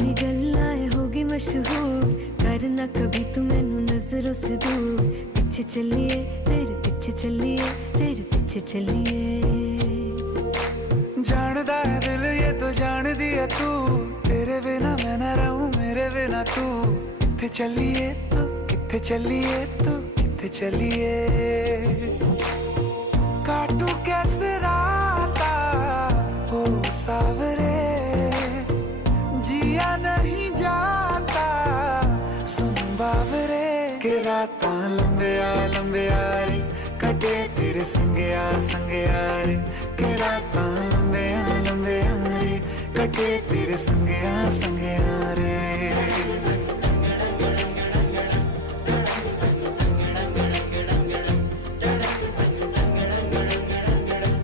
तेरी गल्लाएं होगी मशहूर, करना कभी तू मैनू नजरों से दूर। पीछे चलिए तेरे पीछे चलिए, तेरे पीछे चलिए। जानदा है दिल ये तो जान दिया तू, तेरे बिना मैं ना रहूं मेरे बिना तू। किथे चलिए तू, किथे चलिए तू, किथे चलिए। काटू कैसे राता हो सावरे, जिया नहीं जाता सुन बावरे। के रातां लंबिया लंबिया रे, कटे तेरे संगया संगया रे। के रातां लंबिया लंबिया रे, कटे तेरे संगया संगया रे।